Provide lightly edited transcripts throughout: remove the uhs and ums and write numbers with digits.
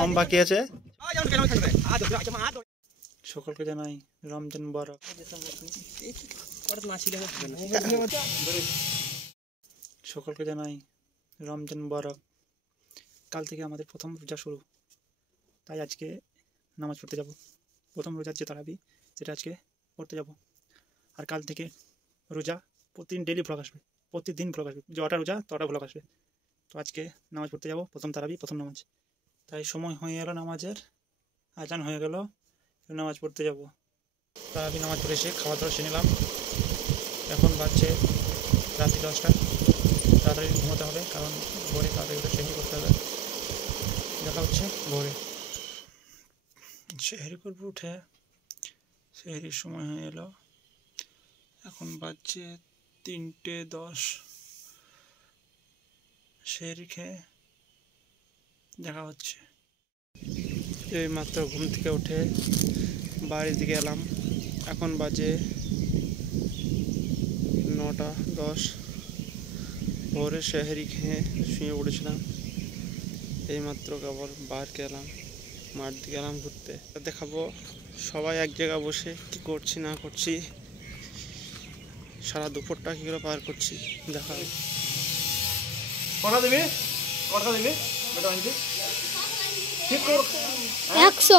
কম বাকি আছে। সকলকে জানাই রমজান মুবারক। সকলকে জানাই রমজান মুবারক। কাল থেকে আমাদের প্রথম রোজা শুরু, তাই আজকে নামাজ পড়তে যাব। প্রথম রোজার যে তারাবি সেটা আজকে পড়তে যাব। আর কাল থেকে রোজা প্রতিদিন ডেইলি ভ্লগ আসবে, প্রতিদিন ভ্লগ আসবে। যটা রোজা তটা ভ্লগ আসবে। তো আজকে নামাজ পড়তে যাব, প্রথম তারাবি, প্রথম নামাজ। তাই সময় হয়ে গেল নামাজের, আজান হয়ে গেল, নামাজ পড়তে যাব। তারাবি নামাজ পড়ে এসে খাওয়া দাওয়া সেরে নিলাম। এখন বাজছে রাত্রি 10টা। তাড়াতাড়ি ঘুমোতে হবে, কারণ ভোরে তাড়াতাড়ি করে সেহরি করতে হবে। দেখা হচ্ছে ভোরে। সেহরি করবো উঠে, সেহরির সময় হয়ে এলো। এখন বাজছে 3:10। সেহরি খেয়ে দেখা হচ্ছে। এই মাত্র ঘুম থেকে উঠে বাড়ির দিকে এলাম। এখন বাজে 9:10। ভোরে সেহরি খেয়ে শুয়ে পড়েছিলাম। এই মাত্র আবার বাইরে গেলাম, মাঠ দিকে গেলাম ঘুরতে। দেখাবো সবাই এক জায়গায় বসে কি করছি না করছি, সারা দুপুরটা কী করে পার করছি দেখাবো। কটা দিবি? কটা দিবি? 100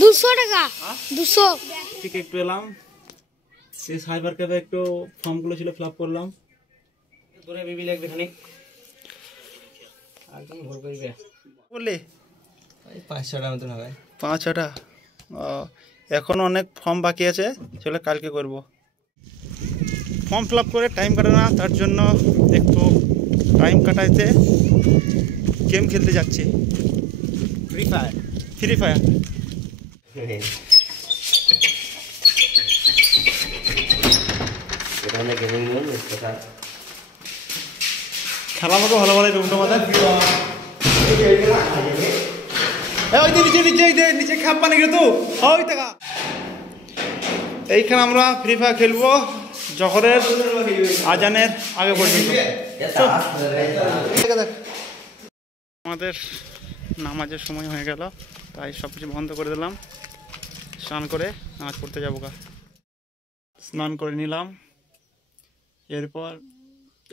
200 টাকা 200। ঠিক একটু এলাম, সেই সাইবার ক্যাফে একটু ফর্মগুলো ছিল ফিল আপ করলাম। তোরে বিবি লাগবে খানিক, একদম ভোর করবে বললি 5-6টা মতন হবে। 5-6টা? এখন অনেক ফর্ম বাকি আছে, চলে কালকে করব। ফর্ম ফিল আপ করে টাইম কাটে না, তার জন্য একটু টাইম কাটাইতে গেম খেলতে যাচ্ছি। Free fire. খেলা মতো ভালো ভালো রুমটা মাথায় নিচে খাপ পানি গেল তো ওই টাকা। এইখানে আমরা ফ্রি ফায়ার খেলবো জহরের আজানের আগে পর্যন্ত। আমাদের নামাজের সময় হয়ে গেল, তাই সব কিছু বন্ধ করে দিলাম। স্নান করে নামাজ পড়তে যাবো। স্নান করে নিলাম। এরপর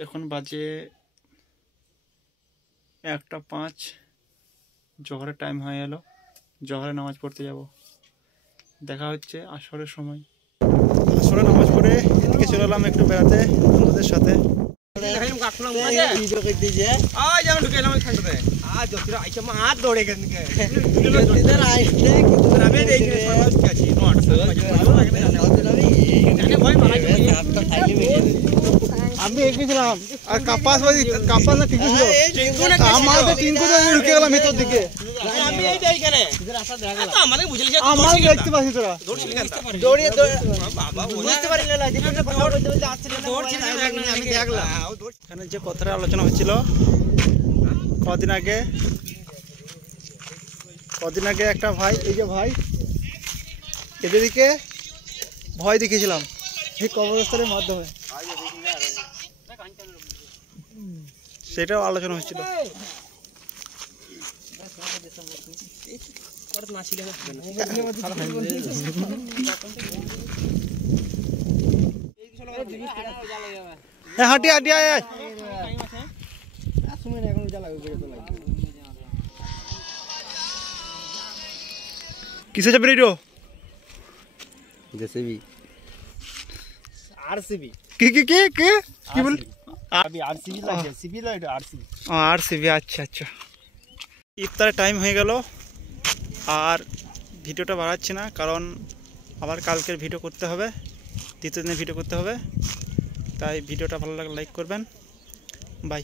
এখন বাজে 1:05। জোহরের টাইম হয়ে গেল, জোহরে নামাজ পড়তে যাব। দেখা হচ্ছে আসরের সময়। আসরে নামাজ পড়ে এদিকে চলে এলাম একটু বেড়াতে বন্ধুদের সাথে। আমি এগিয়েছিলাম আর কাপাস না ঠিক ছিল, আমার তো টিঙ্কু ঢুকে গেলাম ভিতর দিকে। আমার দেখতে পাচ্ছি তোরা এখানে যে কথাটা আলোচনা হচ্ছিল কদিন আগে একটা ভাই, এই যে ভাই এদেরকে ভয় দেখিয়েছিলাম এই কবরস্থানের মাধ্যমে, সেটাও আলোচনা হচ্ছিল। হাঁটি আয় কিসে যাবে রেডিও? জেসিবি আরসিবি কি বল? আরসিবি। আচ্ছা। ইফতারের টাইম হয়ে গেল, আর ভিডিওটা বাড়াচ্ছি না, কারণ আবার কালকের ভিডিও করতে হবে, দ্বিতীয় দিনের ভিডিও করতে হবে। তাই ভিডিওটা ভালো লাগলে লাইক করবেন। বাই।